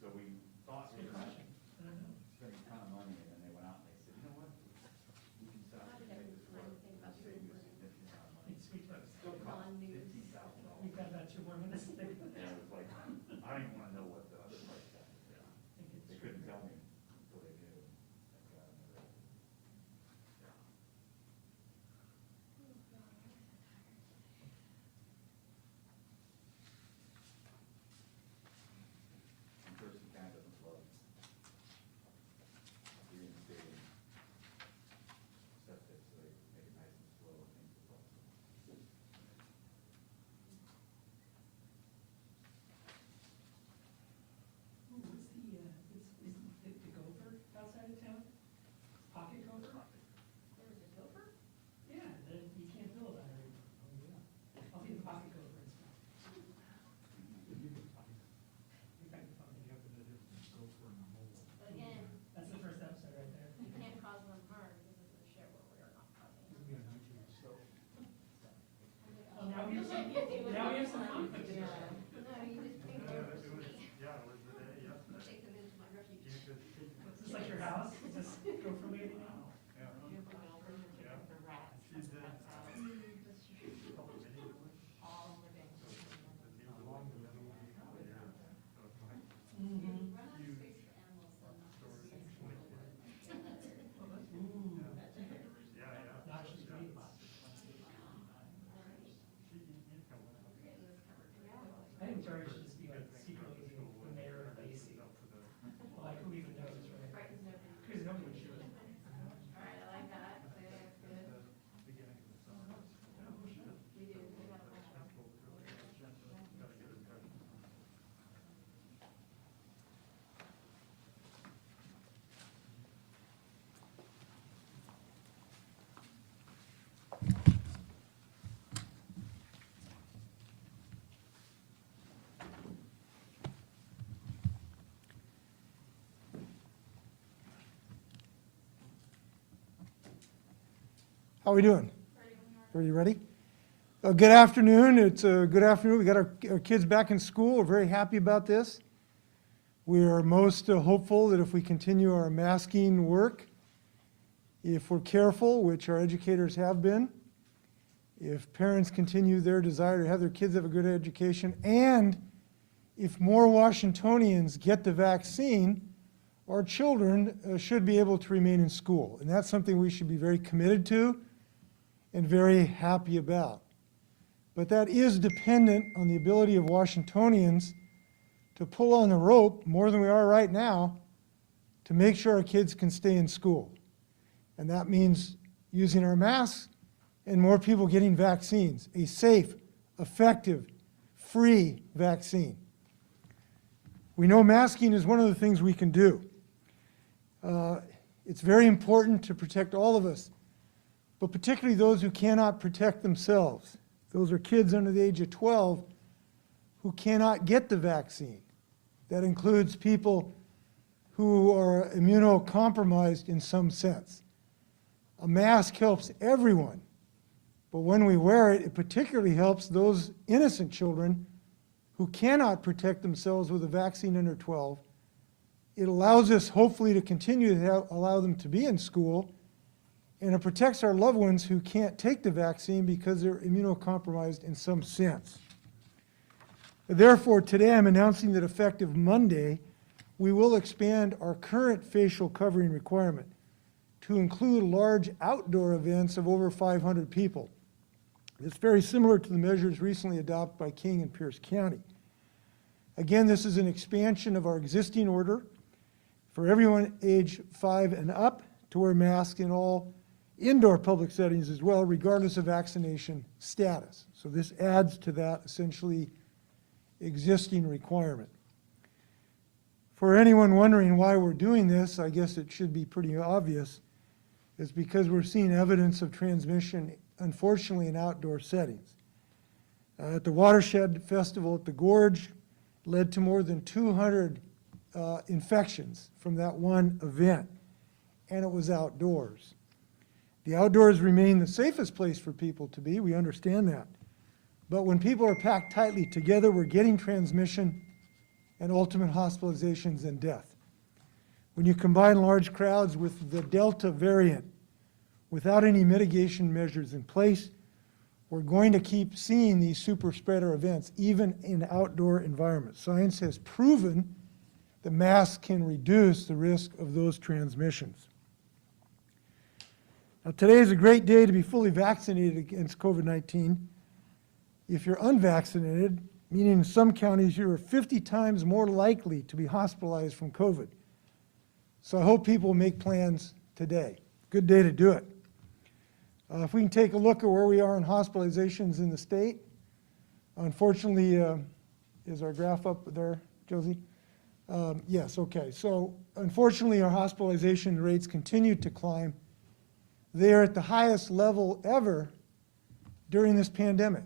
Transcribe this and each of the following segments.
So we thought we Good were question. I don't know. spending a ton of money, and then they went out and they said, you know what? We can set up How and did make this everyone work. think about We'll save you a food? significant amount of money. It's sweet toast. So it cost Non-news. $15,000. We've got about 2 more minutes. I think And it was like, I didn't want to know what the other price tag was. it's They couldn't tell me until they knew. That's got another. Yeah. One person kind of doesn't love reinstating septic, so they make it nice and slow, I think. Is also. What's the gopher outside of town? Pocket gopher? There was a gopher? Yeah, you can't build on it anymore. Oh, yeah. I'll see the pocket gopher and stuff. In fact, it's funny. But again, That's the first episode right there. you can't cause them harm because this is a show where we are not causing This them. will be on YouTube, so. Well, now we have some- now we have some conflict in Yeah. No, you just think they're me. Yeah, it was the day, yeah. Take them into my refuge. Is this like your house? Is this gopher lady now? Yeah. The rats. She's in. That's true. All living. Mm-hmm. Run out of space for animals, then not just space for people. Ooh. Yeah, yeah. Noxious weeds. Getting this covered. I think George should just be like secretly the mayor of Lacey. Like, who even knows, right? Frightens nobody. Because nobody should. All right, I like that. That's good. We do, we got a bunch of. How are we doing? Are you ready? Good afternoon. It's a good afternoon. We got our kids back in school. We're very happy about this. We are most hopeful that if we continue our masking work, if we're careful, which our educators have been, if parents continue their desire to have their kids have a good education, and if more Washingtonians get the vaccine, our children should be able to remain in school. And that's something we should be very committed to and very happy about. But that is dependent on the ability of Washingtonians to pull on the rope more than we are right now to make sure our kids can stay in school. And that means using our masks and more people getting vaccines, a safe, effective, free vaccine. We know masking is one of the things we can do. It's very important to protect all of us, but particularly those who cannot protect themselves. Those are kids under the age of 12 who cannot get the vaccine. That includes people who are immunocompromised in some sense. A mask helps everyone, but when we wear it, it particularly helps those innocent children who cannot protect themselves with a vaccine under 12. It allows us, hopefully, to continue to allow them to be in school, and it protects our loved ones who can't take the vaccine because they're immunocompromised in some sense. Therefore, today I'm announcing that effective Monday, we will expand our current facial covering requirement to include large outdoor events of over 500 people. It's very similar to the measures recently adopted by King and Pierce County. Again, this is an expansion of our existing order for everyone age 5 and up to wear masks in all indoor public settings as well, regardless of vaccination status. So this adds to that essentially existing requirement. For anyone wondering why we're doing this, I guess it should be pretty obvious. It's because we're seeing evidence of transmission, unfortunately, in outdoor settings. At the Watershed Festival at the Gorge, led to more than 200 infections from that one event, and it was outdoors. The outdoors remain the safest place for people to be, we understand that. But when people are packed tightly together, we're getting transmission and ultimate hospitalizations and death. When you combine large crowds with the Delta variant, without any mitigation measures in place, we're going to keep seeing these super spreader events, even in outdoor environments. Science has proven that masks can reduce the risk of those transmissions. Now, today is a great day to be fully vaccinated against COVID-19. If you're unvaccinated, meaning in some counties you're 50 times more likely to be hospitalized from COVID. So I hope people make plans today. Good day to do it. If we can take a look at where we are in hospitalizations in the state. Unfortunately, is our graph up there, Josie? Yes, okay. So unfortunately, our hospitalization rates continue to climb. They are at the highest level ever during this pandemic.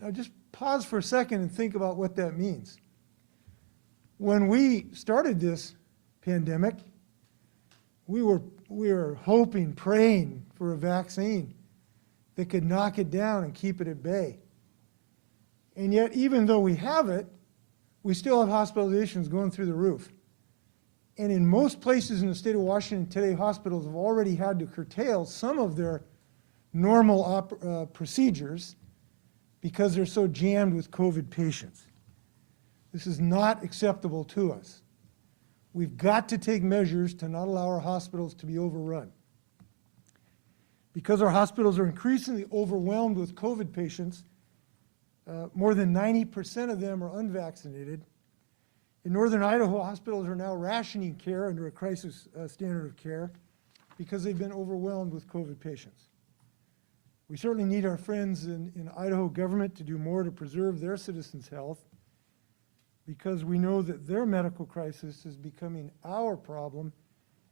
Now just pause for a second and think about what that means. When we started this pandemic, we were hoping, praying for a vaccine that could knock it down and keep it at bay. And yet, even though we have it, we still have hospitalizations going through the roof. And in most places in the state of Washington today, hospitals have already had to curtail some of their normal procedures because they're so jammed with COVID patients. This is not acceptable to us. We've got to take measures to not allow our hospitals to be overrun. Because our hospitals are increasingly overwhelmed with COVID patients, more than 90% of them are unvaccinated. In northern Idaho, hospitals are now rationing care under a crisis standard of care because they've been overwhelmed with COVID patients. We certainly need our friends in Idaho government to do more to preserve their citizens' health, because we know that their medical crisis is becoming our problem,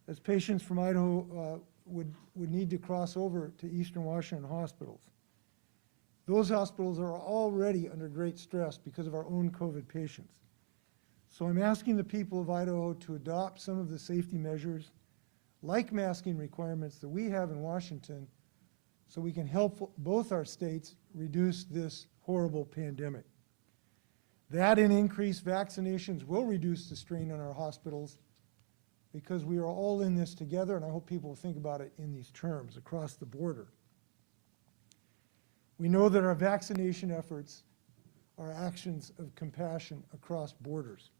as patients from Idaho would need to cross over to Eastern Washington hospitals. Those hospitals are already under great stress because of our own COVID patients. So I'm asking the people of Idaho to adopt some of the safety measures, like masking requirements that we have in Washington, so we can help both our states reduce this horrible pandemic. That and increased vaccinations will reduce the strain on our hospitals, because we are all in this together, and I hope people will think about it in these terms across the border. We know that our vaccination efforts are actions of compassion across borders.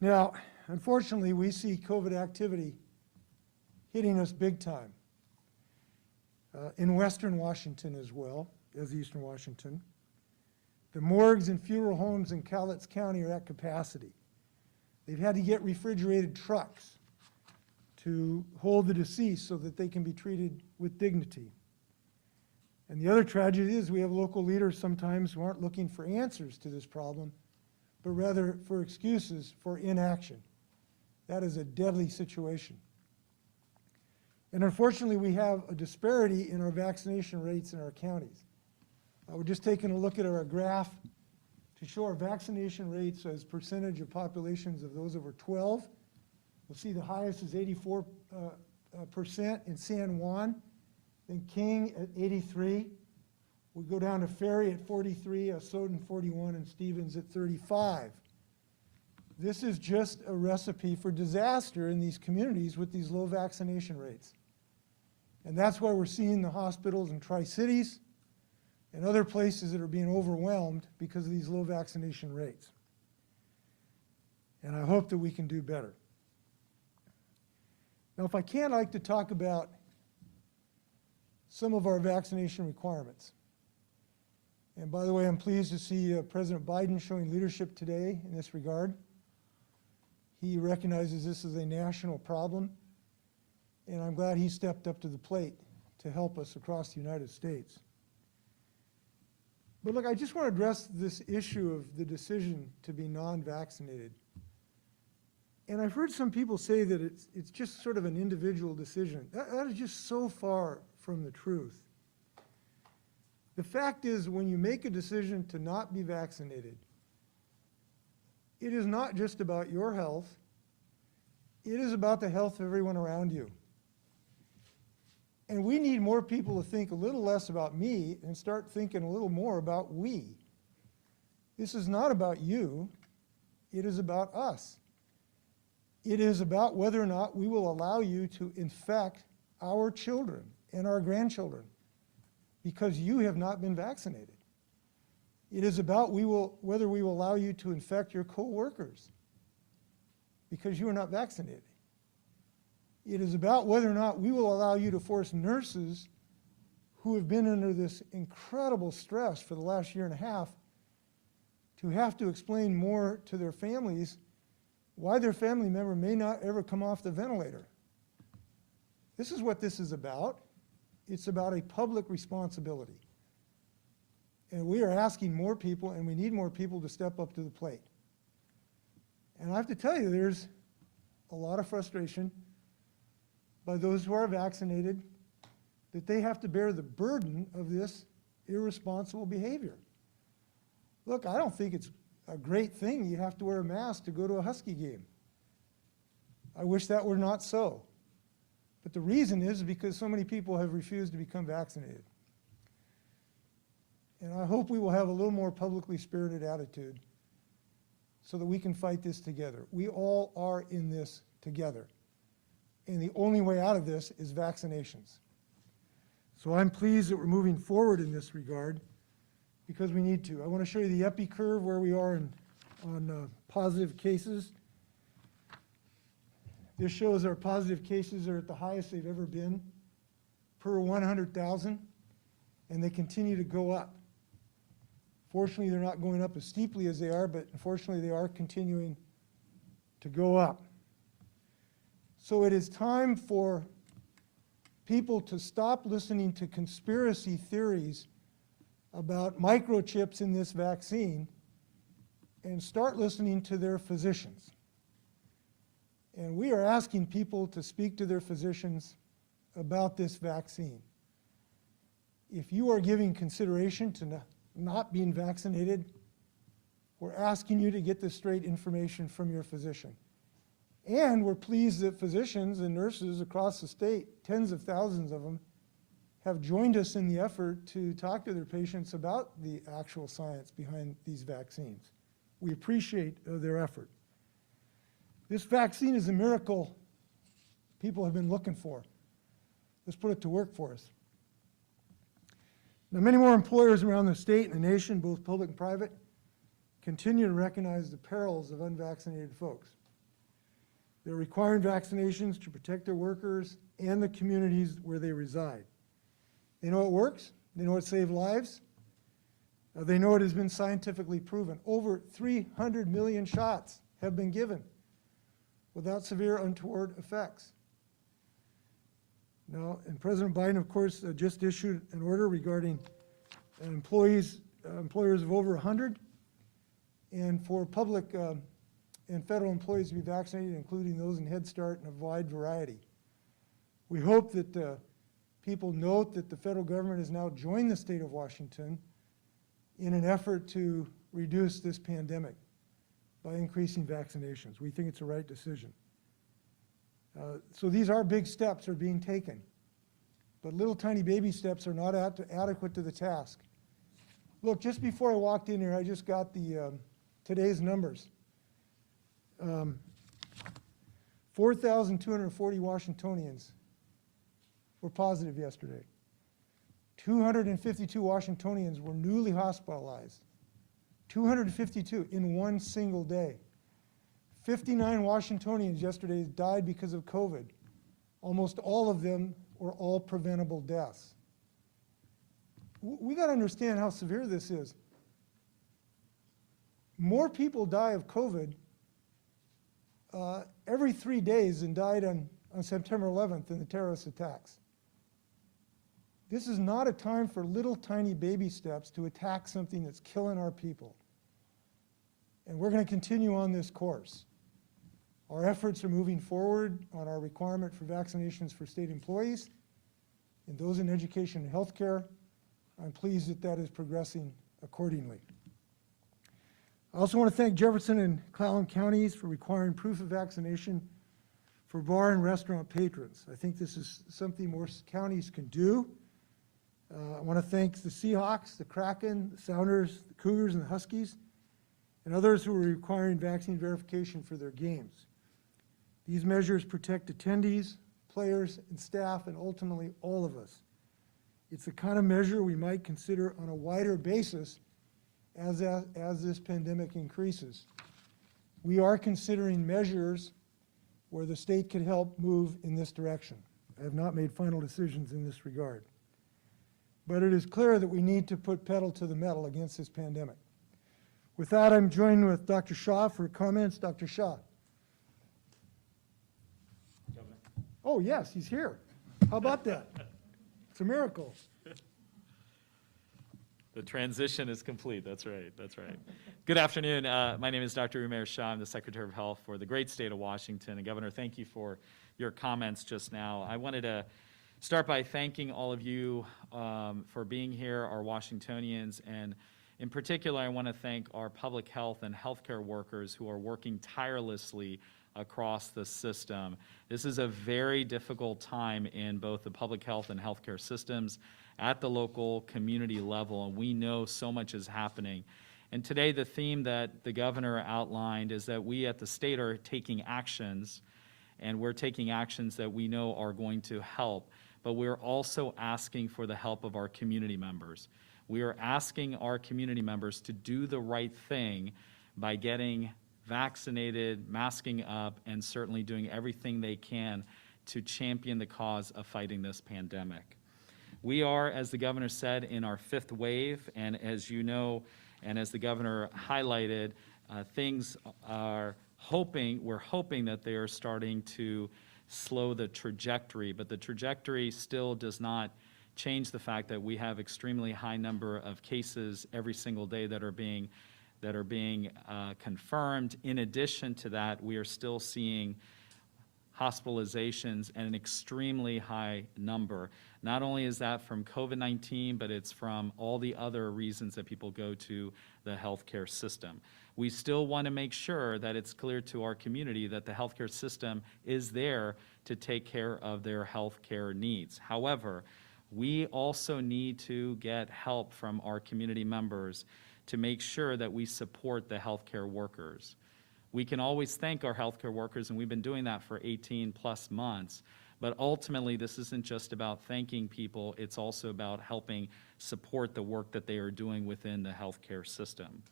Now, unfortunately, we see COVID activity hitting us big time in Western Washington as well as Eastern Washington. The morgues and funeral homes in Cowlitz County are at capacity. They've had to get refrigerated trucks to hold the deceased so that they can be treated with dignity. And the other tragedy is we have local leaders sometimes who aren't looking for answers to this problem, but rather for excuses for inaction. That is a deadly situation. And unfortunately, we have a disparity in our vaccination rates in our counties. We're just taking a look at our graph to show our vaccination rates as percentage of populations of those over 12. We'll see the highest is 84% in San Juan, then King at 83. We go down to Ferry at 43, Soden 41, and Stevens at 35. This is just a recipe for disaster in these communities with these low vaccination rates. And that's why we're seeing the hospitals in Tri-Cities and other places that are being overwhelmed because of these low vaccination rates. And I hope that we can do better. Now, if I can, I'd like to talk about some of our vaccination requirements. And by the way, I'm pleased to see President Biden showing leadership today in this regard. He recognizes this as a national problem, and I'm glad he stepped up to the plate to help us across the United States. But look, I just want to address this issue of the decision to be non-vaccinated. And I've heard some people say that it's just sort of an individual decision. That is just so far from the truth. The fact is, when you make a decision to not be vaccinated, it is not just about your health, it is about the health of everyone around you. And we need more people to think a little less about me and start thinking a little more about we. This is not about you, it is about us. It is about whether or not we will allow you to infect our children and our grandchildren because you have not been vaccinated. It is about whether we will allow you to infect your co-workers because you are not vaccinated. It is about whether or not we will allow you to force nurses who have been under this incredible stress for the last year and a half to have to explain more to their families why their family member may not ever come off the ventilator. This is what this is about. It's about a public responsibility. And we are asking more people, and we need more people to step up to the plate. And I have to tell you, there's a lot of frustration by those who are vaccinated that they have to bear the burden of this irresponsible behavior. Look, I don't think it's a great thing you have to wear a mask to go to a Husky game. I wish that were not so. But the reason is because so many people have refused to become vaccinated. And I hope we will have a little more publicly spirited attitude so that we can fight this together. We all are in this together. And the only way out of this is vaccinations. So I'm pleased that we're moving forward in this regard because we need to. I want to show you the epi curve where we are on positive cases. This shows our positive cases are at the highest they've ever been per 100,000, and they continue to go up. Fortunately, they're not going up as steeply as they are, but unfortunately, they are continuing to go up. So it is time for people to stop listening to conspiracy theories about microchips in this vaccine and start listening to their physicians. And we are asking people to speak to their physicians about this vaccine. If you are giving consideration to not being vaccinated, we're asking you to get the straight information from your physician. And we're pleased that physicians and nurses across the state, tens of thousands of them, have joined us in the effort to talk to their patients about the actual science behind these vaccines. We appreciate their effort. This vaccine is a miracle people have been looking for. Let's put it to work for us. Now, many more employers around the state and the nation, both public and private, continue to recognize the perils of unvaccinated folks. They're requiring vaccinations to protect their workers and the communities where they reside. They know it works. They know it saved lives. They know it has been scientifically proven. Over 300 million shots have been given without severe untoward effects. Now, and President Biden, of course, just issued an order regarding employers of over 100, and for public and federal employees to be vaccinated, including those in Head Start and a wide variety. We hope that people note that the federal government has now joined the state of Washington in an effort to reduce this pandemic by increasing vaccinations. We think it's the right decision. So these are big steps that are being taken, but little tiny baby steps are not adequate to the task. Look, just before I walked in here, I just got the today's numbers. 4,240 Washingtonians were positive yesterday. 252 Washingtonians were newly hospitalized. 252 in one single day. 59 Washingtonians yesterday died because of COVID. Almost all of them were all preventable deaths. We got to understand how severe this is. More people die of COVID every 3 days than died on September 11th in the terrorist attacks. This is not a time for little tiny baby steps to attack something that's killing our people. And we're going to continue on this course. Our efforts are moving forward on our requirement for vaccinations for state employees and those in education and healthcare. I'm pleased that that is progressing accordingly. I also want to thank Jefferson and Clallam counties for requiring proof of vaccination for bar and restaurant patrons. I think this is something more counties can do. I want to thank the Seahawks, the Kraken, the Sounders, the Cougars, and the Huskies and others who are requiring vaccine verification for their games. These measures protect attendees, players, and staff, and ultimately all of us. It's the kind of measure we might consider on a wider basis as this pandemic increases. We are considering measures where the state could help move in this direction. I have not made final decisions in this regard. But it is clear that we need to put pedal to the metal against this pandemic. With that, I'm joined with Dr. Shaw for comments. Dr. Shaw. Oh, yes, he's here. How about that? It's a miracle. The transition is complete. That's right. That's right. Good afternoon. My name is Dr. Umair Shah. I'm the Secretary of Health for the great state of Washington. And Governor, thank you for your comments just now. I wanted to start by thanking all of you for being here, our Washingtonians, and in particular, I want to thank our public health and healthcare workers who are working tirelessly across the system. This is a very difficult time in both the public health and healthcare systems at the local community level, and we know so much is happening. And today, the theme that the governor outlined is that we at the state are taking actions, and we're taking actions that we know are going to help, but we're also asking for the help of our community members. We are asking our community members to do the right thing by getting vaccinated, masking up, and certainly doing everything they can to champion the cause of fighting this pandemic. We are, as the governor said, in our fifth wave, and as you know, and as the governor highlighted, we're hoping that they are starting to slow the trajectory, but the trajectory still does not change the fact that we have extremely high number of cases every single day that are being confirmed. In addition to that, we are still seeing hospitalizations at an extremely high number. Not only is that from COVID-19, but it's from all the other reasons that people go to the healthcare system. We still want to make sure that it's clear to our community that the healthcare system is there to take care of their healthcare needs. However, we also need to get help from our community members to make sure that we support the healthcare workers. We can always thank our healthcare workers, and we've been doing that for 18 plus months, but ultimately this isn't just about thanking people, it's also about helping support the work that they are doing within the healthcare system.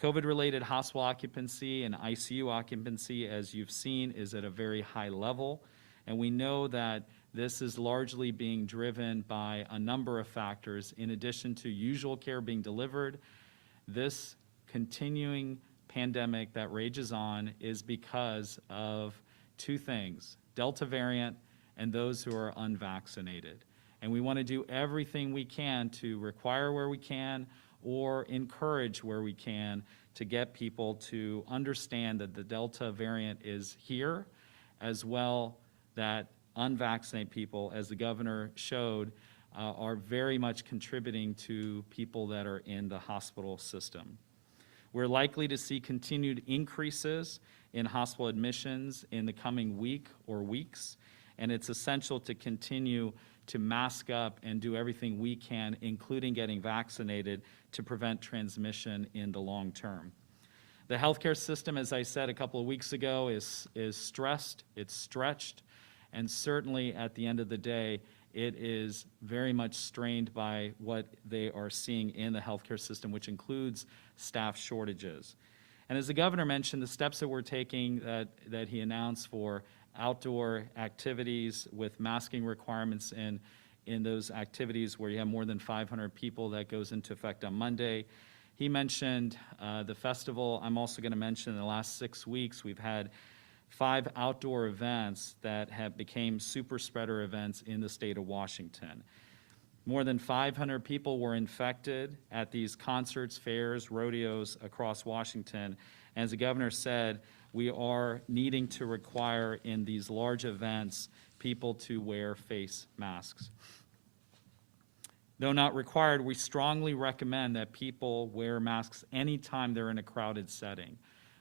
COVID-related hospital occupancy and ICU occupancy, as you've seen, is at a very high level, and we know that this is largely being driven by a number of factors. In addition to usual care being delivered, this continuing pandemic that rages on is because of two things: Delta variant and those who are unvaccinated. And we want to do everything we can to require where we can or encourage where we can to get people to understand that the Delta variant is here, as well that unvaccinated people, as the governor showed, are very much contributing to people that are in the hospital system. We're likely to see continued increases in hospital admissions in the coming week or weeks, and it's essential to continue to mask up and do everything we can, including getting vaccinated, to prevent transmission in the long term. The healthcare system, as I said a couple of weeks ago, is stressed, it's stretched, and certainly at the end of the day, it is very much strained by what they are seeing in the healthcare system, which includes staff shortages. And as the governor mentioned, the steps that we're taking that he announced for outdoor activities with masking requirements in those activities where you have more than 500 people, that goes into effect on Monday. He mentioned the festival. I'm also going to mention in the last 6 weeks, we've had 5 outdoor events that have became super spreader events in the state of Washington. More than 500 people were infected at these concerts, fairs, rodeos across Washington. As the governor said, we are needing to require in these large events people to wear face masks. Though not required, we strongly recommend that people wear masks anytime they're in a crowded setting,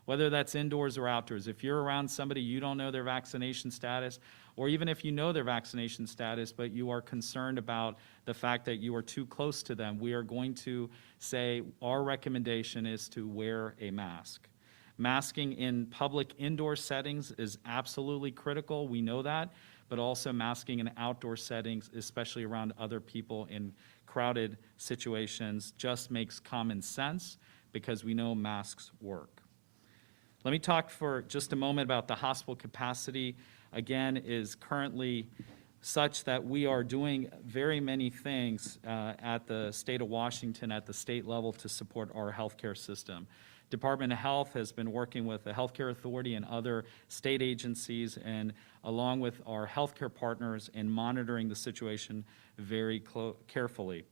whether that's indoors or outdoors. If you're around somebody you don't know their vaccination status, or even if you know their vaccination status, but you are concerned about the fact that you are too close to them, we are going to say our recommendation is to wear a mask. Masking in public indoor settings is absolutely critical, we know that, but also masking in outdoor settings, especially around other people in crowded situations, just makes common sense because we know masks work. Let me talk for just a moment about the hospital capacity. Again, is currently such that we are doing very many things at the state of Washington, at the state level, to support our healthcare system. Department of Health has been working with the Healthcare Authority and other state agencies, and along with our healthcare partners, in monitoring the situation very carefully.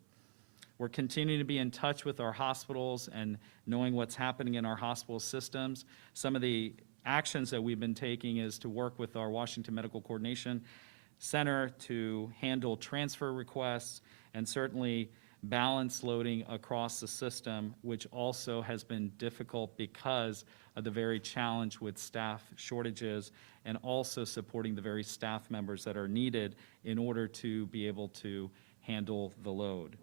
We're continuing to be in touch with our hospitals and knowing what's happening in our hospital systems. Some of the actions that we've been taking is to work with our Washington Medical Coordination Center to handle transfer requests and certainly balance loading across the system, which also has been difficult because of the very challenge with staff shortages and also supporting the very staff members that are needed in order to be able to handle the load.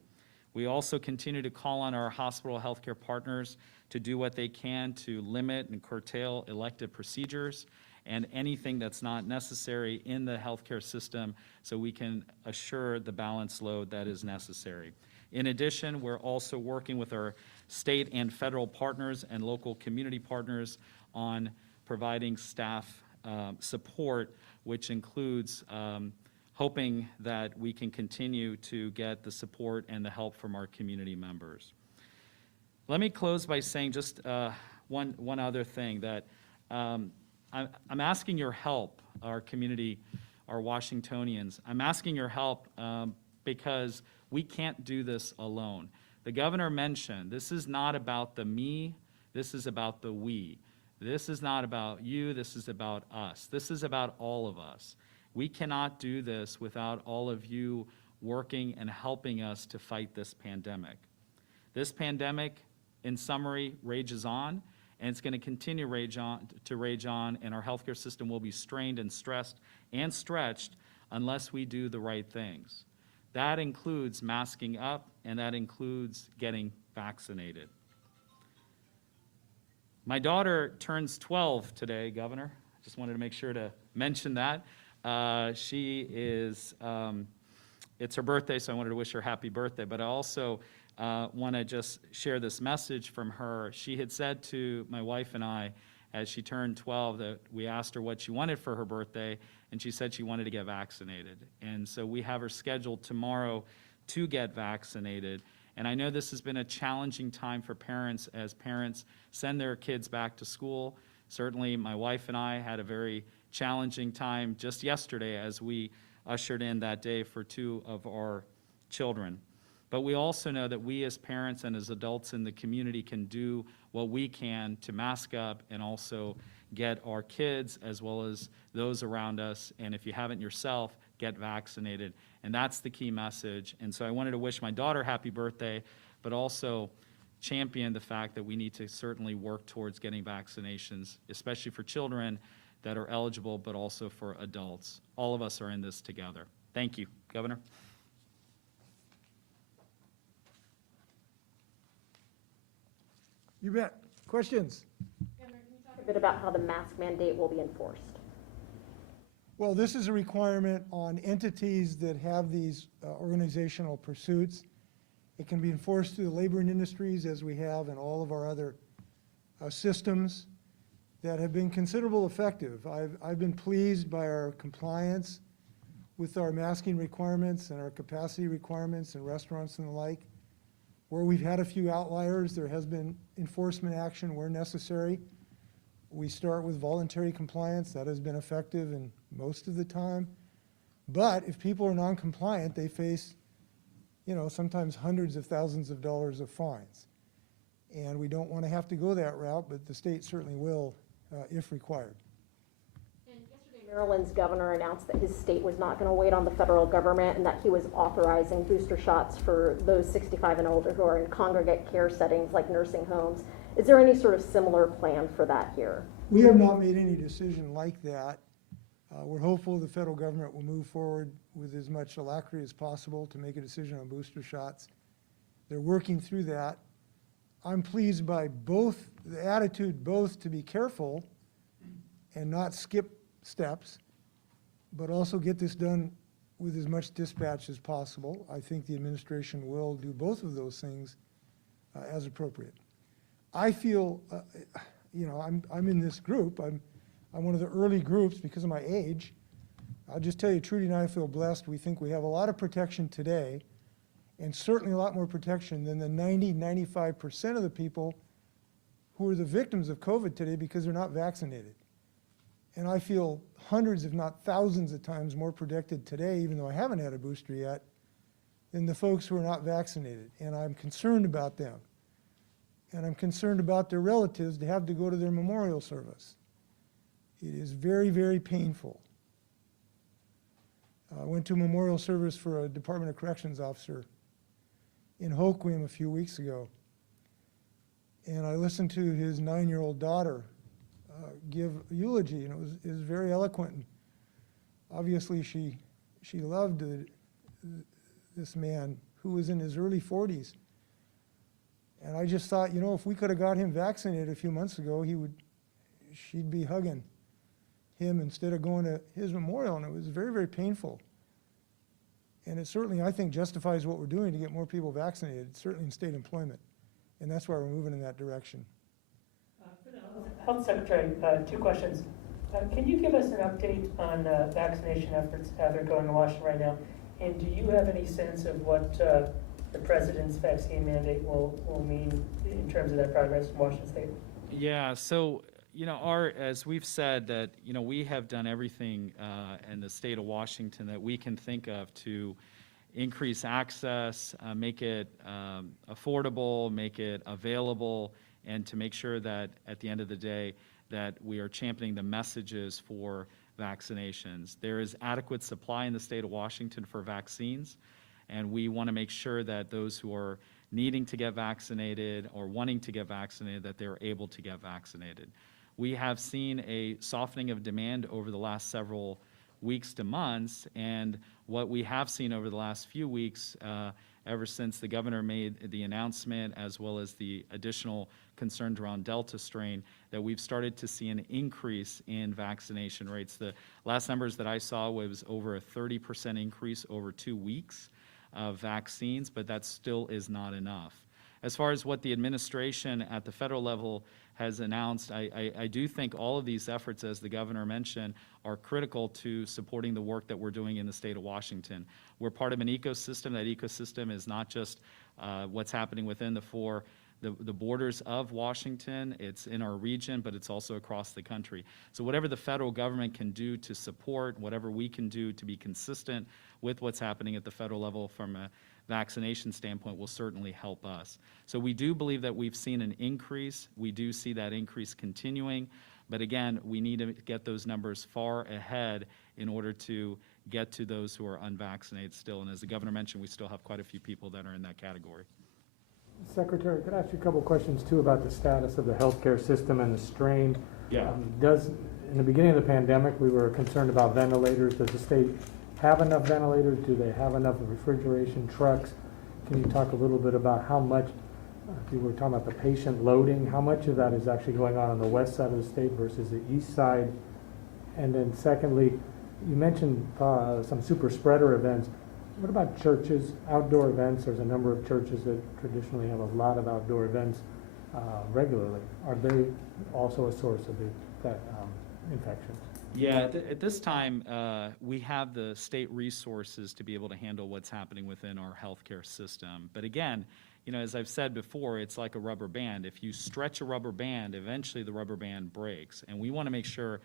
We also continue to call on our hospital healthcare partners to do what they can to limit and curtail elective procedures and anything that's not necessary in the healthcare system so we can assure the balance load that is necessary. In addition, we're also working with our state and federal partners and local community partners on providing staff support, which includes hoping that we can continue to get the support and the help from our community members. Let me close by saying just one other thing, that I'm asking your help, our community, our Washingtonians. I'm asking your help because we can't do this alone. The governor mentioned this is not about the me, this is about the we. This is not about you, this is about us. This is about all of us. We cannot do this without all of you working and helping us to fight this pandemic. This pandemic, in summary, rages on, and it's going to continue to rage on, and our healthcare system will be strained and stressed and stretched unless we do the right things. That includes masking up, and that includes getting vaccinated. My daughter turns 12 today, Governor. Just wanted to make sure to mention that. She is, it's her birthday, so I wanted to wish her happy birthday, but I also want to just share this message from her. She had said to my wife and I, as she turned 12, that we asked her what she wanted for her birthday, and she said she wanted to get vaccinated. And so we have her scheduled tomorrow to get vaccinated. And I know this has been a challenging time for parents as parents send their kids back to school. Certainly my wife and I had a very challenging time just yesterday as we ushered in that day for 2 of our children. But we also know that we as parents and as adults in the community can do what we can to mask up and also get our kids as well as those around us, and if you haven't yourself, get vaccinated. And that's the key message. And so I wanted to wish my daughter happy birthday, but also champion the fact that we need to certainly work towards getting vaccinations, especially for children that are eligible, but also for adults. All of us are in this together. Thank you, Governor. You bet. Questions? Governor, can you talk a bit about how the mask mandate will be enforced? Well, this is a requirement on entities that have these organizational pursuits. It can be enforced through the labor and industries, as we have in all of our other systems that have been considerable effective. I've been pleased by our compliance with our masking requirements and our capacity requirements in restaurants and the like. Where we've had a few outliers, there has been enforcement action where necessary. We start with voluntary compliance. That has been effective in most of the time. But if people are non-compliant, they face, sometimes hundreds of thousands of dollars of fines. And we don't want to have to go that route, but the state certainly will if required. And yesterday, Maryland's governor announced that his state was not going to wait on the federal government and that he was authorizing booster shots for those 65 and older who are in congregate care settings like nursing homes. Is there any sort of similar plan for that here? We have not made any decision like that. We're hopeful the federal government will move forward with as much alacrity as possible to make a decision on booster shots. They're working through that. I'm pleased by both, the attitude both to be careful and not skip steps, but also get this done with as much dispatch as possible. I think the administration will do both of those things as appropriate. I feel, I'm in this group. I'm one of the early groups because of my age. I'll just tell you, Trudy and I feel blessed. We think we have a lot of protection today, and certainly a lot more protection than the 95% of the people who are the victims of COVID today because they're not vaccinated. And I feel hundreds, if not thousands of times more protected today, even though I haven't had a booster yet, than the folks who are not vaccinated. And I'm concerned about them. And I'm concerned about their relatives to have to go to their memorial service. It is very, very painful. I went to a memorial service for a Department of Corrections officer in Hoquiam a few weeks ago. And I listened to his 9-year-old daughter give a eulogy, and it was very eloquent. And obviously, she loved this man who was in his early 40s. And I just thought, if we could have got him vaccinated a few months ago, she'd be hugging him instead of going to his memorial, and it was very, very painful. And it certainly, I think, justifies what we're doing to get more people vaccinated, certainly in state employment. And that's why we're moving in that direction. Health Secretary, 2 questions. Can you give us an update on vaccination efforts that are going in Washington right now? And do you have any sense of what the president's vaccine mandate will mean in terms of that progress in Washington State? Yeah, so, as we've said that, we have done everything in the state of Washington that we can think of to increase access, make it affordable, make it available, and to make sure that at the end of the day that we are championing the messages for vaccinations. There is adequate supply in the state of Washington for vaccines, and we want to make sure that those who are needing to get vaccinated or wanting to get vaccinated, that they're able to get vaccinated. We have seen a softening of demand over the last several weeks to months, and what we have seen over the last few weeks, ever since the governor made the announcement, as well as the additional concerns around Delta strain, that we've started to see an increase in vaccination rates. The last numbers that I saw was over a 30% increase over 2 weeks of vaccines, but that still is not enough. As far as what the administration at the federal level has announced, I do think all of these efforts, as the governor mentioned, are critical to supporting the work that we're doing in the state of Washington. We're part of an ecosystem. That ecosystem is not just what's happening within the borders of Washington. It's in our region, but it's also across the country. So whatever the federal government can do to support, whatever we can do to be consistent with what's happening at the federal level from a vaccination standpoint will certainly help us. So we do believe that we've seen an increase. We do see that increase continuing. But again, we need to get those numbers far ahead in order to get to those who are unvaccinated still. And as the governor mentioned, we still have quite a few people that are in that category. Secretary, could I ask you a couple questions too about the status of the healthcare system and the strain? Yeah. In the beginning of the pandemic, we were concerned about ventilators. Does the state have enough ventilators? Do they have enough refrigeration trucks? Can you talk a little bit about how much, if you were talking about the patient loading, how much of that is actually going on the west side of the state versus the east side? And then secondly, you mentioned some super spreader events. What about churches, outdoor events? There's a number of churches that traditionally have a lot of outdoor events regularly. Are they also a source of that infections? Yeah, at this time, we have the state resources to be able to handle what's happening within our healthcare system. But again, as I've said before, it's like a rubber band. If you stretch a rubber band, eventually the rubber band breaks. And we want to make sure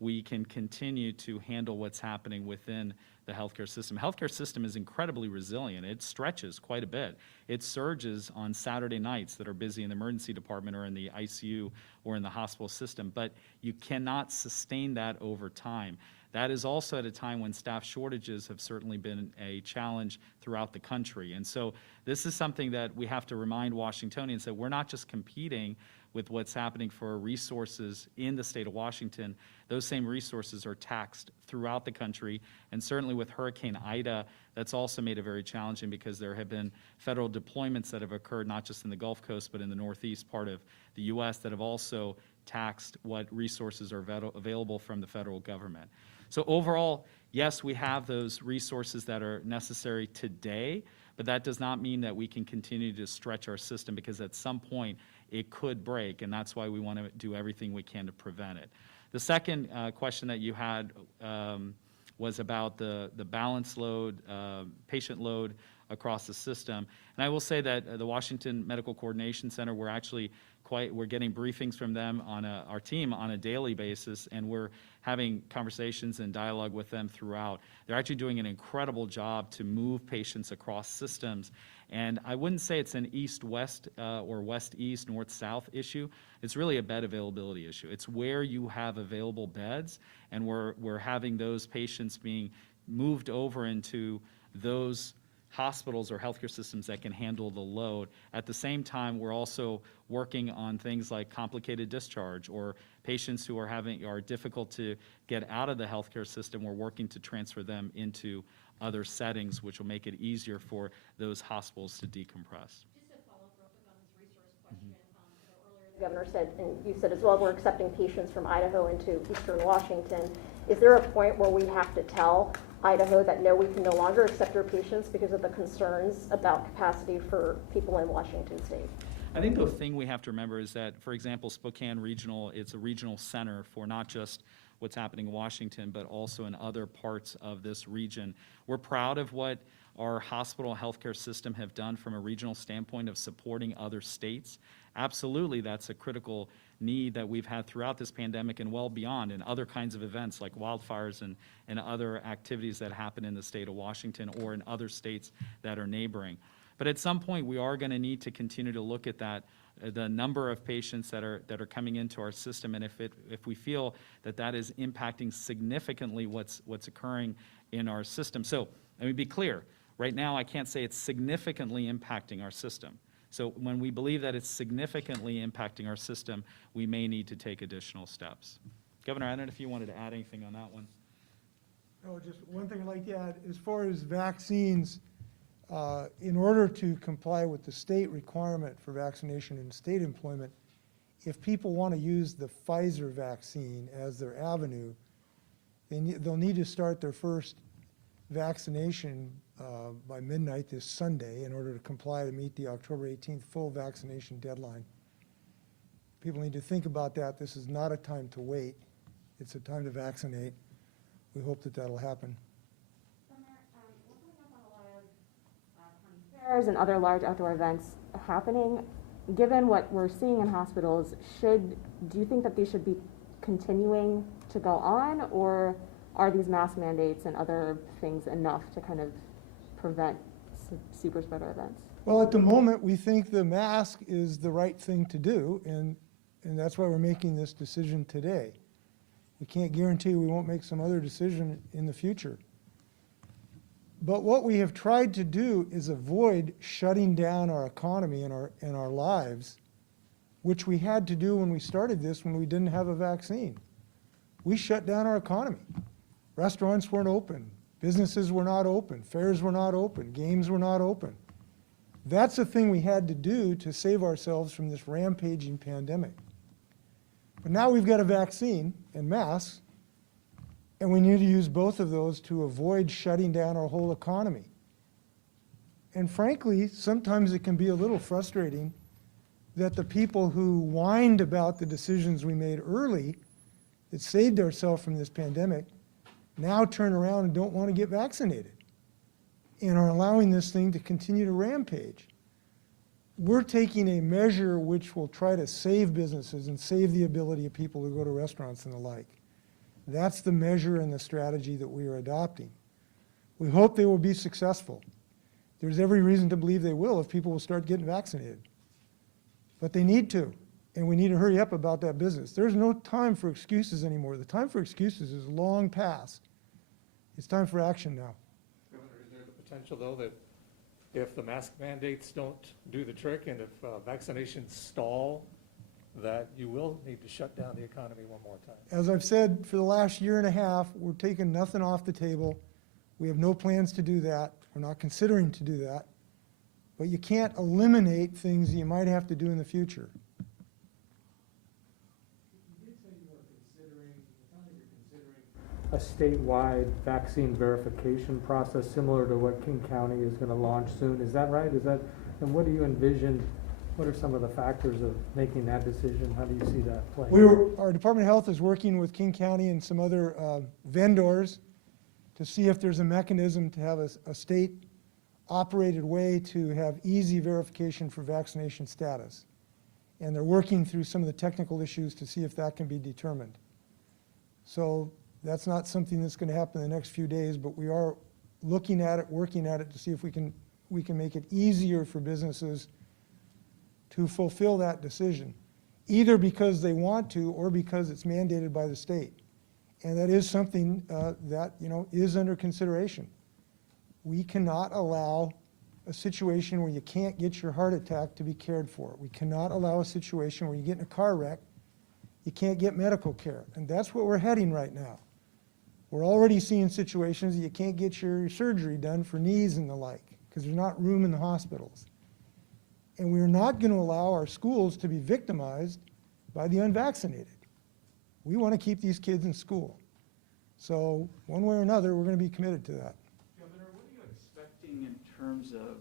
we can continue to handle what's happening within the healthcare system. Healthcare system is incredibly resilient. It stretches quite a bit. It surges on Saturday nights that are busy in the emergency department or in the ICU or in the hospital system, but you cannot sustain that over time. that is also at a time when staff shortages have certainly been a challenge throughout the country. And so this is something that we have to remind Washingtonians that we're not just competing with what's happening for resources in the state of Washington. Those same resources are taxed throughout the country, and certainly with Hurricane Ida, that's also made it very challenging because there have been federal deployments that have occurred not just in the Gulf Coast but in the northeast part of the U.S. that have also taxed what resources are available from the federal government. So overall, yes, we have those resources that are necessary today, but that does not mean that we can continue to stretch our system, because at some point it could break, and that's why we want to do everything we can to prevent it. The second question that you had was about the balance load, patient load across the system. And I will say that the Washington Medical Coordination Center, we're getting briefings from them on our team on a daily basis, and we're having conversations and dialogue with them throughout. They're actually doing an incredible job to move patients across systems. And I wouldn't say it's an east-west or west-east, north-south issue. It's really a bed availability issue. It's where you have available beds, and we're having those patients being moved over into those hospitals or healthcare systems that can handle the load. At the same time, we're also working on things like complicated discharge or patients who are difficult to get out of the healthcare system. We're working to transfer them into other settings, which will make it easier for those hospitals to decompress. Just to follow up real quick on this resource question, earlier the governor said, and you said as well, we're accepting patients from Idaho into eastern Washington. Is there a point where we have to tell Idaho that no, we can no longer accept your patients because of the concerns about capacity for people in Washington state? I think the thing we have to remember is that, for example, Spokane Regional, it's a regional center for not just what's happening in Washington, but also in other parts of this region. We're proud of what our hospital healthcare system have done from a regional standpoint of supporting other states. Absolutely, that's a critical need that we've had throughout this pandemic and well beyond, in other kinds of events like wildfires and other activities that happen in the state of Washington or in other states that are neighboring. But at some point, we are going to need to continue to look at that, the number of patients that are coming into our system, and if we feel that is impacting significantly what's occurring in our system. So let me be clear. Right now, I can't say it's significantly impacting our system. So when we believe that it's significantly impacting our system, we may need to take additional steps. Governor, I don't know if you wanted to add anything on that one. No, just one thing I'd like to add, as far as vaccines, in order to comply with the state requirement for vaccination and state employment, if people want to use the Pfizer vaccine as their avenue, they'll need to start their first vaccination by midnight this Sunday in order to comply to meet the October 18th full vaccination deadline. People need to think about that. This is not a time to wait. It's a time to vaccinate. We hope that that'll happen. Fairs and other large outdoor events happening. Given what we're seeing in hospitals, do you think that these should be continuing to go on, or are these mask mandates and other things enough to kind of prevent super spreader events? Well, at the moment, we think the mask is the right thing to do, and that's why we're making this decision today. We can't guarantee we won't make some other decision in the future. But what we have tried to do is avoid shutting down our economy and our lives, which we had to do when we started this when we didn't have a vaccine. We shut down our economy. Restaurants weren't open. Businesses were not open. Fairs were not open. Games were not open. That's the thing we had to do to save ourselves from this rampaging pandemic. But now we've got a vaccine and masks, and we need to use both of those to avoid shutting down our whole economy. And frankly, sometimes it can be a little frustrating that the people who whined about the decisions we made early that saved ourselves from this pandemic now turn around and don't want to get vaccinated and are allowing this thing to continue to rampage. We're taking a measure which will try to save businesses and save the ability of people to go to restaurants and the like. That's the measure and the strategy that we are adopting. We hope they will be successful. There's every reason to believe they will if people will start getting vaccinated. But they need to, and we need to hurry up about that business. There's no time for excuses anymore. The time for excuses is long past. It's time for action now. Governor, is there the potential, though, that if the mask mandates don't do the trick and if vaccinations stall, that you will need to shut down the economy one more time? As I've said for the last year and a half, we're taking nothing off the table. We have no plans to do that. We're not considering to do that. But you can't eliminate things that you might have to do in the future. You did say you were considering, a statewide vaccine verification process similar to what King County is going to launch soon. Is that right? And what do you envision? What are some of the factors of making that decision? How do you see that playing? Our Department of Health is working with King County and some other vendors to see if there's a mechanism to have a state-operated way to have easy verification for vaccination status. And they're working through some of the technical issues to see if that can be determined. So that's not something that's going to happen in the next few days, but we are looking at it, working at it to see if we can make it easier for businesses to fulfill that decision, either because they want to or because it's mandated by the state. And that is something that is under consideration. We cannot allow a situation where you can't get your heart attack to be cared for. We cannot allow a situation where you get in a car wreck, you can't get medical care. And that's what we're heading right now. We're already seeing situations that you can't get your surgery done for knees and the like because there's not room in the hospitals. And we're not going to allow our schools to be victimized by the unvaccinated. We want to keep these kids in school. So one way or another, we're going to be committed to that. Governor, what are you expecting in terms of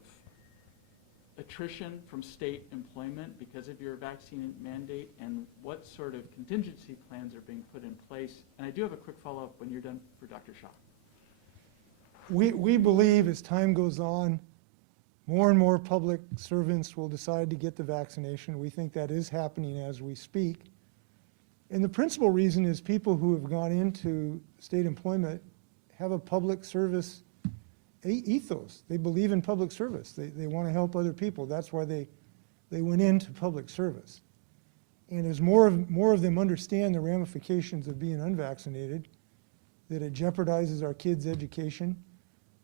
attrition from state employment because of your vaccine mandate, and what sort of contingency plans are being put in place? And I do have a quick follow-up when you're done for Dr. Shaw. We believe as time goes on, more and more public servants will decide to get the vaccination. We think that is happening as we speak. And the principal reason is people who have gone into state employment have a public service ethos. They believe in public service. They want to help other people. That's why they went into public service. And as more of them understand the ramifications of being unvaccinated, that it jeopardizes our kids' education,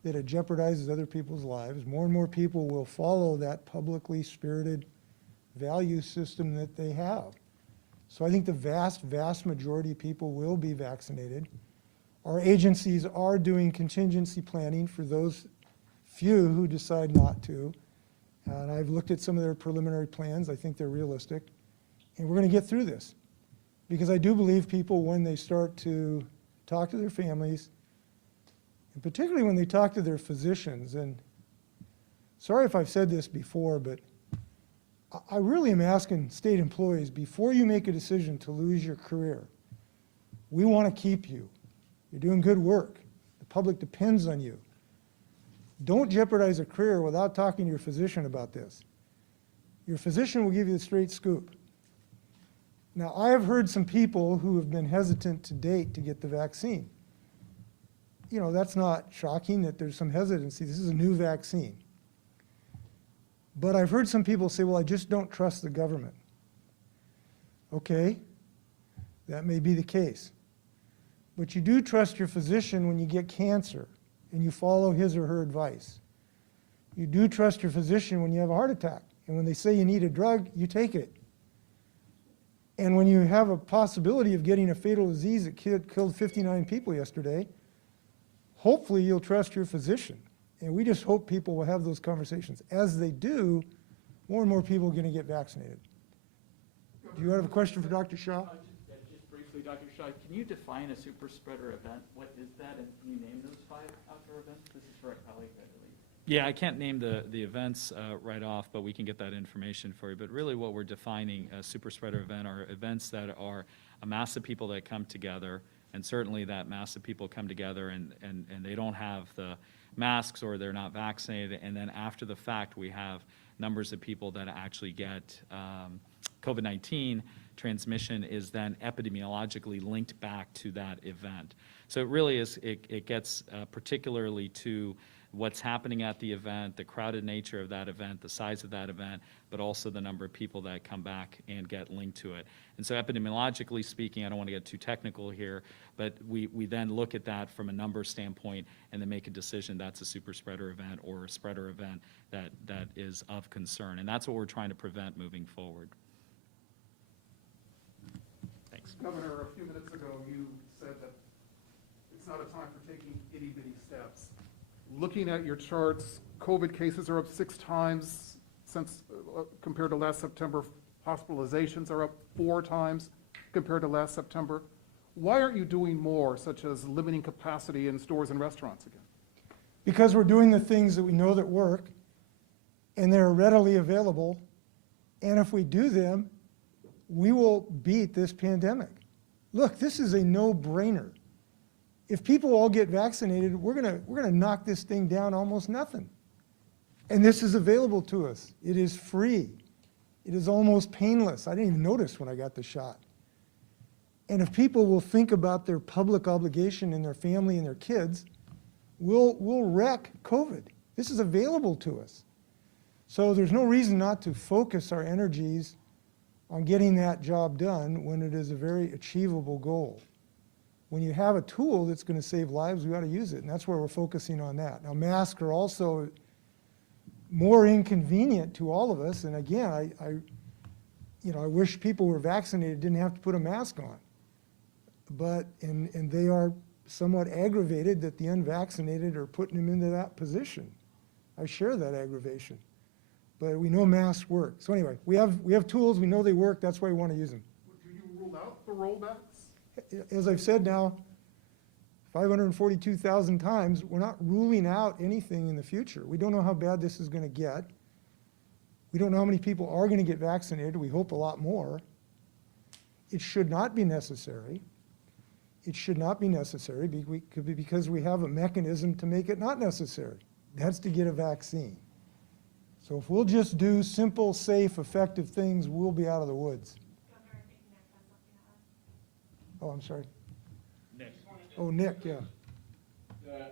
that it jeopardizes other people's lives, more and more people will follow that publicly spirited value system that they have. So I think the vast, vast majority of people will be vaccinated. Our agencies are doing contingency planning for those few who decide not to. And I've looked at some of their preliminary plans. I think they're realistic. And we're going to get through this. Because I do believe people, when they start to talk to their families, and particularly when they talk to their physicians, and sorry if I've said this before, but I really am asking state employees, before you make a decision to lose your career, we want to keep you. You're doing good work. The public depends on you. Don't jeopardize a career without talking to your physician about this. Your physician will give you the straight scoop. Now, I have heard some people who have been hesitant to date to get the vaccine. You know, that's not shocking that there's some hesitancy. This is a new vaccine. But I've heard some people say, well, I just don't trust the government. Okay, that may be the case. But you do trust your physician when you get cancer and you follow his or her advice. You do trust your physician when you have a heart attack. And when they say you need a drug, you take it. And when you have a possibility of getting a fatal disease that killed 59 people yesterday, hopefully you'll trust your physician. And we just hope people will have those conversations. As they do, more and more people are going to get vaccinated. Do you have a question for Dr. Shaw? Just briefly, Dr. Shaw, can you define a super spreader event? What is that, and can you name those 5 outdoor events? This is for a colleague, I believe. Yeah, I can't name the events right off, but we can get that information for you. But really what we're defining a super spreader event are events that are a mass of people that come together, and certainly that mass of people come together and they don't have the masks or they're not vaccinated, and then after the fact we have numbers of people that actually get COVID-19. Transmission is then epidemiologically linked back to that event. So it really is, it gets particularly to what's happening at the event, the crowded nature of that event, the size of that event, but also the number of people that come back and get linked to it. And so epidemiologically speaking, I don't want to get too technical here, but we then look at that from a number standpoint and then make a decision that's a super spreader event or a spreader event that is of concern. And that's what we're trying to prevent moving forward. Thanks. Governor, a few minutes ago, you said that it's not a time for taking itty-bitty steps. Looking at your charts, COVID cases are up 6 times since compared to last September. Hospitalizations are up 4 times compared to last September. Why aren't you doing more, such as limiting capacity in stores and restaurants again? Because we're doing the things that we know that work, and they're readily available, and if we do them, we will beat this pandemic. Look, this is a no-brainer. If people all get vaccinated, we're gonna knock this thing down almost nothing. And this is available to us. It is free. It is almost painless. I didn't even notice when I got the shot. And if people will think about their public obligation and their family and their kids, we'll wreck COVID. This is available to us. So there's no reason not to focus our energies on getting that job done when it is a very achievable goal. When you have a tool that's going to save lives, we ought to use it, and that's where we're focusing on that. Now, masks are also more inconvenient to all of us, and again, I wish people who were vaccinated didn't have to put a mask on. But, and they are somewhat aggravated that the unvaccinated are putting them into that position. I share that aggravation. But we know masks work. So anyway, we have tools, we know they work, that's why we want to use them. Do you rule out the rollbacks? As I've said now 542,000 times, we're not ruling out anything in the future. We don't know how bad this is going to get. We don't know how many people are going to get vaccinated. We hope a lot more. It should not be necessary. It should not be necessary because we have a mechanism to make it not necessary. That's to get a vaccine. So if we'll just do simple, safe, effective things, we'll be out of the woods. Oh, I'm sorry. Nick. Oh, Nick, yeah.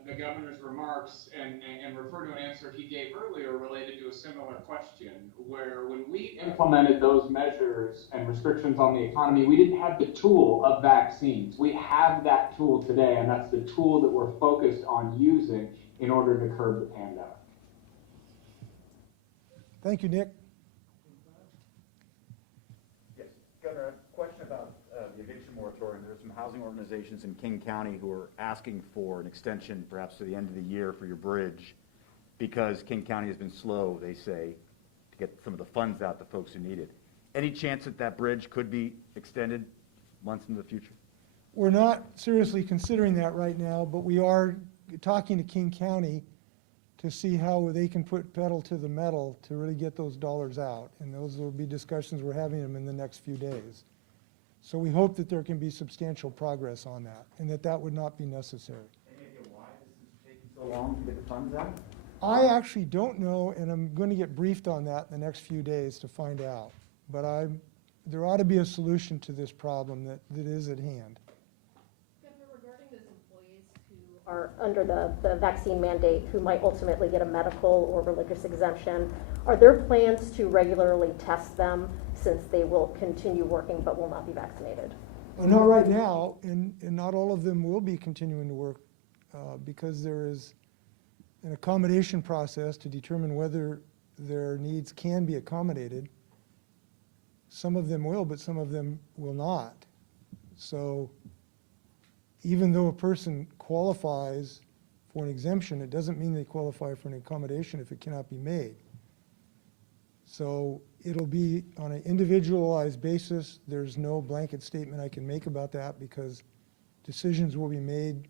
The governor's remarks and refer to an answer he gave earlier related to a similar question, where when we implemented those measures and restrictions on the economy, we didn't have the tool of vaccines. We have that tool today, and that's the tool that we're focused on using in order to curb the pandemic. Thank you, Nick. Yes, Governor, a question about the eviction moratorium. There's some housing organizations in King County who are asking for an extension perhaps to the end of the year for your bridge because King County has been slow, they say, to get some of the funds out to folks who need it. Any chance that that bridge could be extended months into the future? We're not seriously considering that right now, but we are talking to King County to see how they can put pedal to the metal to really get those dollars out. And those will be discussions we're having them in the next few days. So we hope that there can be substantial progress on that and that would not be necessary. Any idea why this is taking so long to get the funds out? I actually don't know, and I'm going to get briefed on that in the next few days to find out. But there ought to be a solution to this problem that is at hand. Regarding those employees who are under the vaccine mandate who might ultimately get a medical or religious exemption, are there plans to regularly test them since they will continue working but will not be vaccinated? Well, not right now, and not all of them will be continuing to work because there is an accommodation process to determine whether their needs can be accommodated. Some of them will, but some of them will not. So even though a person qualifies for an exemption, it doesn't mean they qualify for an accommodation if it cannot be made. So it'll be on an individualized basis. There's no blanket statement I can make about that because decisions will be made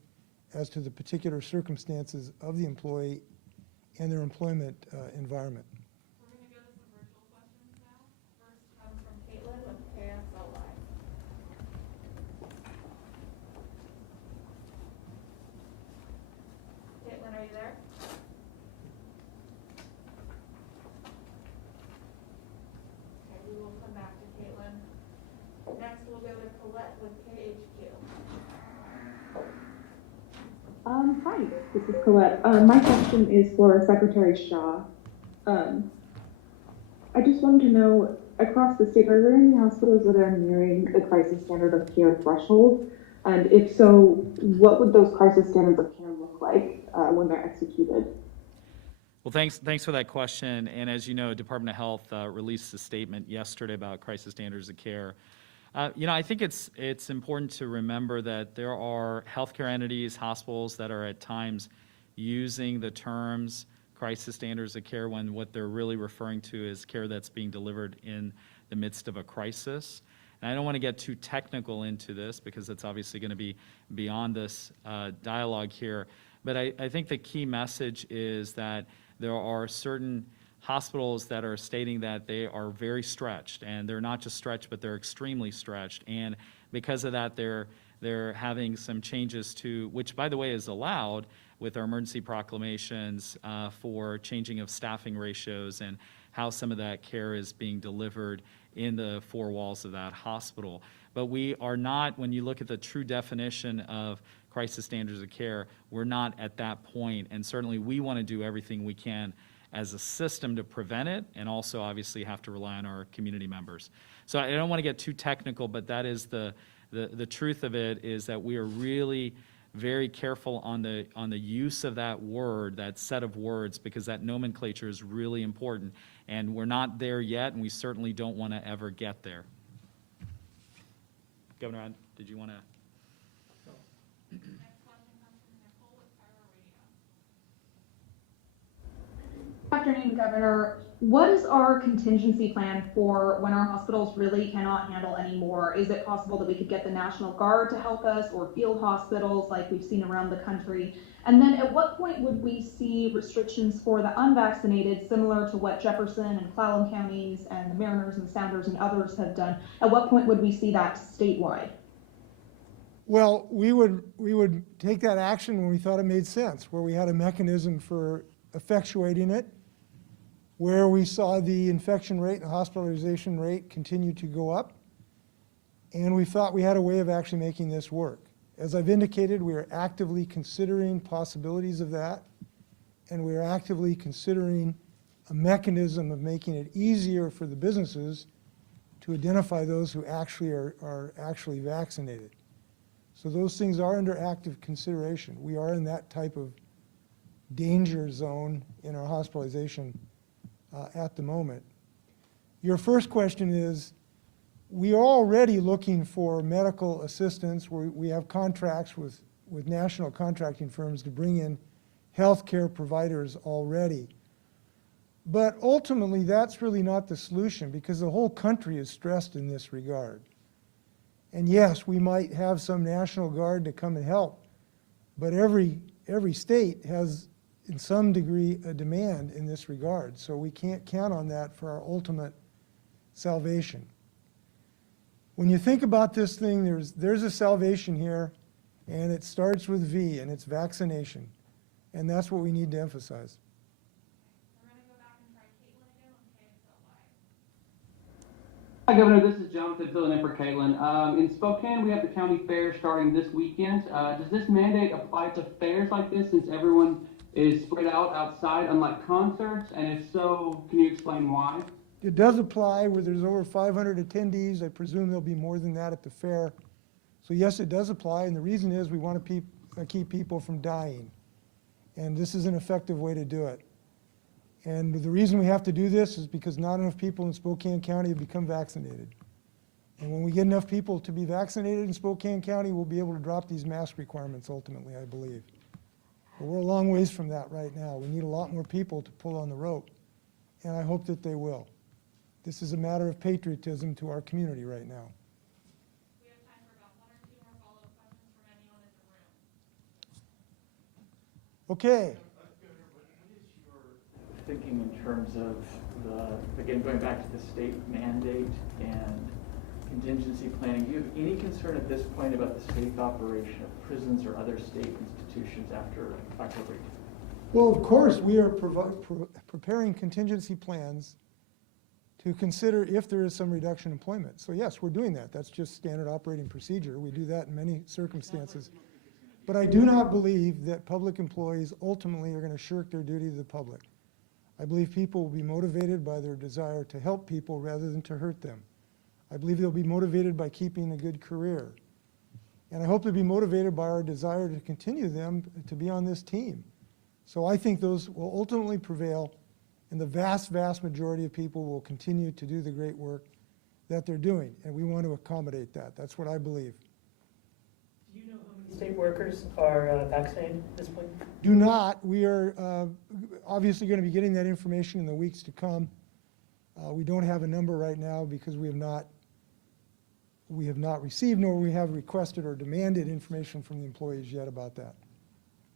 as to the particular circumstances of the employee and their employment environment. We're going to go to some virtual questions now. First comes from Caitlin with KSLY. Caitlin, are you there? Okay, we will come back to Caitlin. Next, we'll go to Colette with KHQ. Hi, this is Colette. My question is for Secretary Shaw. I just wanted to know, across the state, are there any hospitals that are nearing the crisis standard of care threshold? And if so, what would those crisis standards of care look like when they're executed? Well, thanks for that question. And as you know, Department of Health released a statement yesterday about crisis standards of care. I think it's important to remember that there are healthcare entities, hospitals that are at times using the terms crisis standards of care when what they're really referring to is care that's being delivered in the midst of a crisis. And I don't want to get too technical into this because it's obviously going to be beyond this dialogue here. But I think the key message is that there are certain hospitals that are stating that they are very stretched, and they're not just stretched, but they're extremely stretched. And because of that, they're having some changes to, which by the way is allowed with our emergency proclamations for changing of staffing ratios and how some of that care is being delivered in the four walls of that hospital. But we are not, when you look at the true definition of crisis standards of care, we're not at that point, and certainly we want to do everything we can as a system to prevent it, and also obviously have to rely on our community members. So I don't want to get too technical, but that is the truth of it, is that we are really very careful on the use of that word, that set of words, because that nomenclature is really important, and we're not there yet, and we certainly don't want to ever get there. Governor, did you want to? Good afternoon, Governor. What is our contingency plan for when our hospitals really cannot handle anymore? Is it possible that we could get the National Guard to help us, or field hospitals like we've seen around the country? And then at what point would we see restrictions for the unvaccinated, similar to what Jefferson and Clallam counties and the Mariners and the Sounders and others have done? At what point would we see that statewide? Well, we would take that action when we thought it made sense, where we had a mechanism for effectuating it, where we saw the infection rate and hospitalization rate continue to go up, and we thought we had a way of actually making this work. As I've indicated, we are actively considering possibilities of that, and we are actively considering a mechanism of making it easier for the businesses to identify those who actually are actually vaccinated. So those things are under active consideration. We are in that type of danger zone in our hospitalization at the moment. Your first question is, we are already looking for medical assistance. We have contracts with national contracting firms to bring in healthcare providers already. But ultimately, that's really not the solution, because the whole country is stressed in this regard. And yes, we might have some National Guard to come and help, but every state has, in some degree, a demand in this regard. So we can't count on that for our ultimate salvation. When you think about this thing, there's a salvation here, and it starts with V, and it's vaccination. And that's what we need to emphasize. We're going to go back and try Caitlin again on KSLY. Hi, Governor. This is Jonathan filling in for Caitlin. In Spokane, we have the county fair starting this weekend. Does this mandate apply to fairs like this, since everyone is spread out outside, unlike concerts? And if so, can you explain why? It does apply where there's over 500 attendees. I presume there'll be more than that at the fair. So yes, it does apply, and the reason is we want to keep people from dying. And this is an effective way to do it. And the reason we have to do this is because not enough people in Spokane County have become vaccinated. And when we get enough people to be vaccinated in Spokane County, we'll be able to drop these mask requirements ultimately, I believe. But we're a long ways from that right now. We need a lot more people to pull on the rope, and I hope that they will. This is a matter of patriotism to our community right now. We have time for about 1 or 2 more follow-up questions from anyone in the room. Okay. What is your thinking in terms of again, going back to the state mandate and contingency planning? Do you have any concern at this point about the safe operation of prisons or other state institutions after October 18th? Well, of course, we are preparing contingency plans to consider if there is some reduction in employment. So yes, we're doing that. That's just standard operating procedure. We do that in many circumstances. But I do not believe that public employees ultimately are going to shirk their duty to the public. I believe people will be motivated by their desire to help people rather than to hurt them. I believe they'll be motivated by keeping a good career. And I hope they'll be motivated by our desire to continue them to be on this team. So I think those will ultimately prevail, and the vast, vast majority of people will continue to do the great work that they're doing, and we want to accommodate that. That's what I believe. Do you know how many state workers are vaccinated at this point? Do not. We are obviously going to be getting that information in the weeks to come. We don't have a number right now because we have not received, nor we have requested or demanded information from the employees yet about that.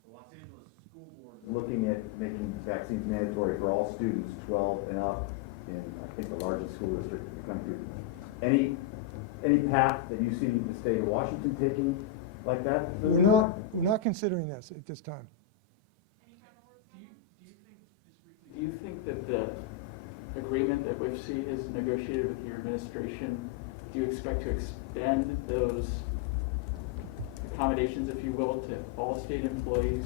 The Los Angeles School Board is looking at making vaccines mandatory for all students 12 and up in, I think, the largest school district in the country. Any path that you see the state of Washington taking like that? We're not considering this at this time. Do you think that the agreement that WIFC has negotiated with your administration, do you expect to extend those accommodations, if you will, to all state employees?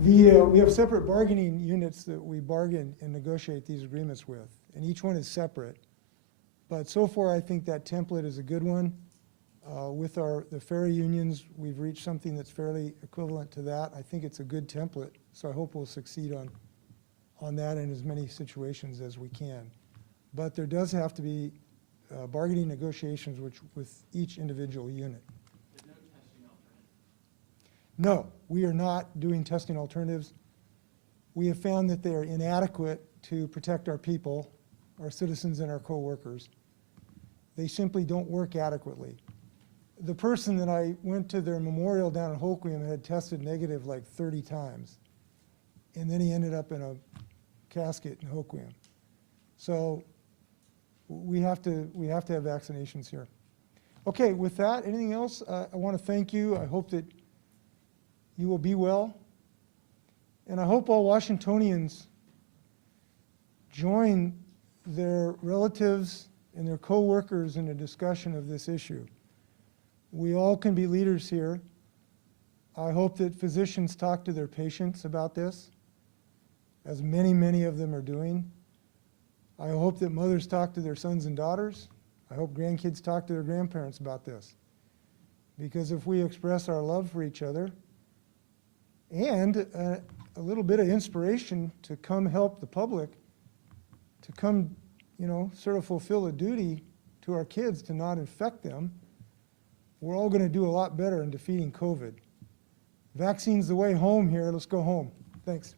We have separate bargaining units that we bargain and negotiate these agreements with, and each one is separate. But so far, I think that template is a good one. With the ferry unions, we've reached something that's fairly equivalent to that. I think it's a good template, so I hope we'll succeed on that in as many situations as we can. But there does have to be bargaining negotiations with each individual unit. There's no testing alternative? No, we are not doing testing alternatives. We have found that they are inadequate to protect our people, our citizens, and our co-workers. They simply don't work adequately. The person that I went to their memorial down in Hoquiam had tested negative like 30 times. And then he ended up in a casket in Hoquiam. So we have to have vaccinations here. Okay, with that, anything else? I want to thank you. I hope that you will be well. And I hope all Washingtonians join their relatives and their co-workers in a discussion of this issue. We all can be leaders here. I hope that physicians talk to their patients about this, as many, many of them are doing. I hope that mothers talk to their sons and daughters. I hope grandkids talk to their grandparents about this. Because if we express our love for each other and a little bit of inspiration to come help the public, to come, sort of fulfill a duty to our kids to not infect them, we're all going to do a lot better in defeating COVID. Vaccine's the way home here. Let's go home. Thanks.